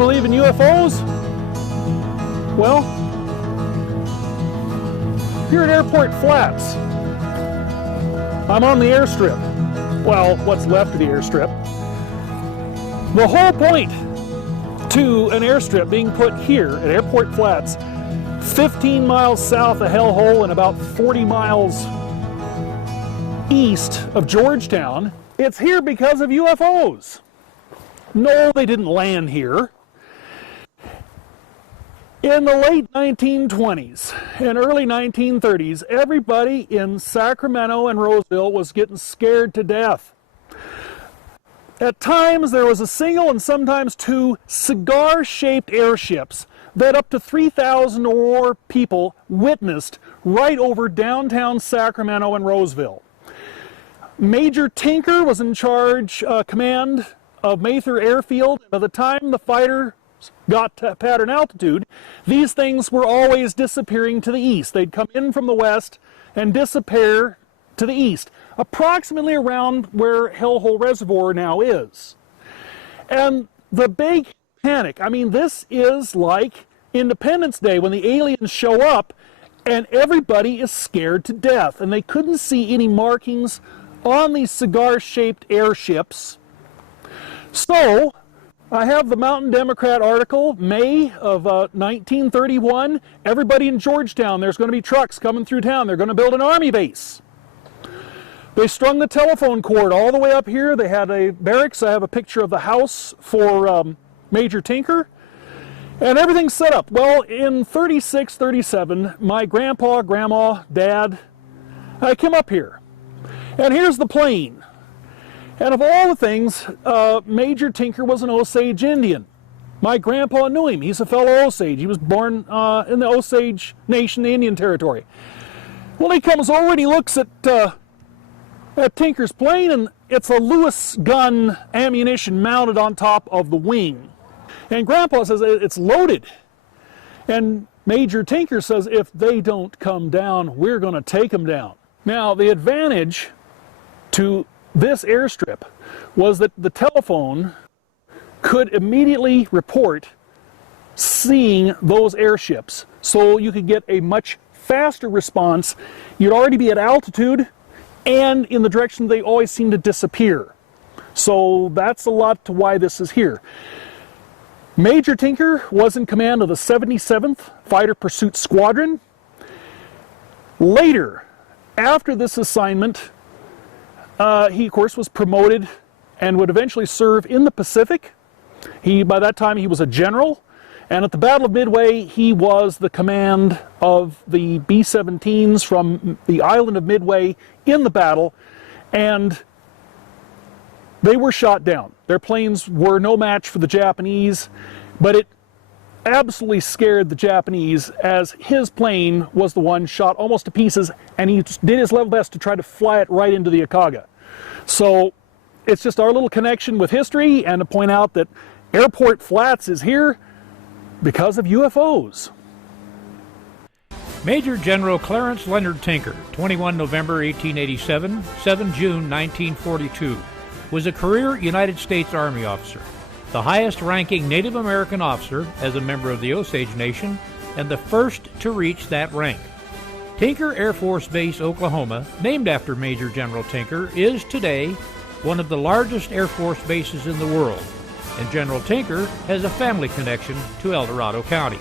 believe in UFOs? Well, here at Airport Flats, I'm on the airstrip. Well, what's left of the airstrip. The whole point to an airstrip being put here at Airport Flats, 15 miles south of Hellhole and about 40 miles east of Georgetown, it's here because of UFOs. No, they didn't land here. In the late 1920s and early 1930s, everybody in Sacramento and Roseville was getting scared to death. At times, there was a single and sometimes two cigar-shaped airships that up to 3,000 or more people witnessed right over downtown Sacramento and Roseville. Major Tinker was in charge, command of Mather Airfield. By the time the fighter got to pattern altitude, these things were always disappearing to the east. They'd come in from the west and disappear to the east, approximately around where Hellhole Reservoir now is. And the big panic, I mean, this is like Independence Day when the aliens show up and everybody is scared to death, and they couldn't see any markings on these cigar-shaped airships. So I have the Mountain Democrat article, May of 1931. Everybody in Georgetown, there's going to be trucks coming through town. They're going to build an army base. They strung the telephone cord all the way up here. They had a barracks. I have a picture of the house for Major Tinker. And everything's set up. Well, in 36, 37, my grandpa, grandma, dad, I came up here. And here's the plane. And of all the things, Major Tinker was an Osage Indian. My grandpa knew him. He's a fellow Osage. He was born in the Osage Nation, the Indian Territory. Well, he comes over and he looks at Tinker's plane, and it's a Lewis gun ammunition mounted on top of the wing. And Grandpa says, it's loaded. And Major Tinker says, if they don't come down, we're going to take them down. Now, the advantage to this airstrip was that the telephone could immediately report seeing those airships. So you could get a much faster response. You'd already be at altitude and in the direction they always seem to disappear. So that's a lot to why this is here. Major Tinker was in command of the 77th Fighter Pursuit Squadron. Later, after this assignment, he of course was promoted and would eventually serve in the Pacific. By that time he was a general, and at the Battle of Midway he was the command of the B-17s from the island of Midway in the battle, and they were shot down. Their planes were no match for the Japanese, but it absolutely scared the Japanese as his plane was the one shot almost to pieces, and he did his level best to try to fly it right into the Ikaga. So it's just our little connection with history, and to point out that Airport Flats is here because of UFOs. Major General Clarence Leonard Tinker, 21 November 1887, 7 June 1942, was a career United States Army officer, the highest-ranking Native American officer as a member of the Osage Nation, and the first to reach that rank. Tinker Air Force Base, Oklahoma, named after Major General Tinker, is today one of the largest Air Force bases in the world, and General Tinker has a family connection to El Dorado County.